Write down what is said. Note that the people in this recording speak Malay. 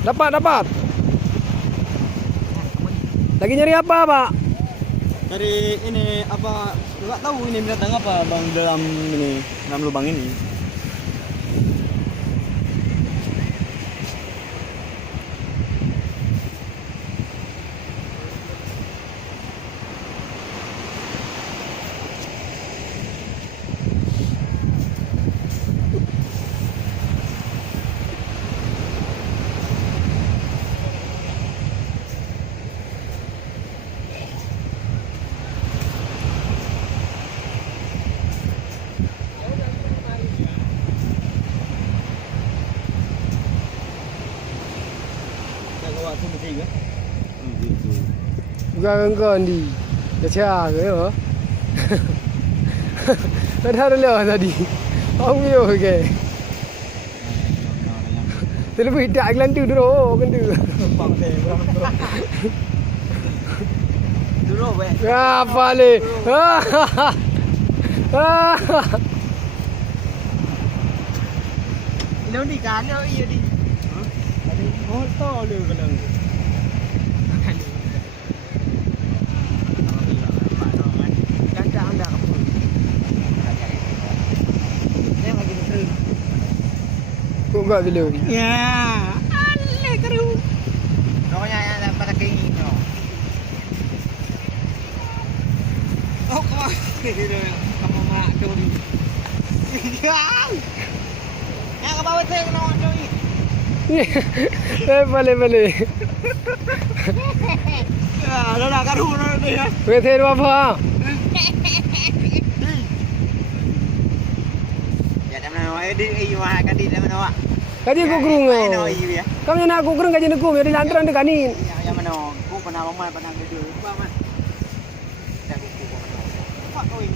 Dapat. Lagi nyari apa, Pak? Dari ini apa? Enggak tahu ini binatang apa, Bang, dalam lubang ini. Waktu bertiga. Gitu. Bukan di. Kecil ke ya? Dah ada lewat tadi. Ông yêu kìa. Thế là bị đại lên từ đó bên từ. Dulu be. Ya pale. Nếu đi cá nữa yêu đi. Hốt to lừa cái lần. Kok enggak belum? Ya, ale keru. Pokoknya yang pada kayak gini. Oh, kamu mak tuh. Ya, ke bawah saya kena orang ni. Boleh. Ya, dah karu dah ya. Weh ther apa? Di wah kan di mana wak? Kadi aku gerung. Kamu nak aku gerung kaji aku, jadi lantaran de kanin. Yang mana? Aku pernah lama pernah gede. Apa man? Dah aku pernah. Pak oi.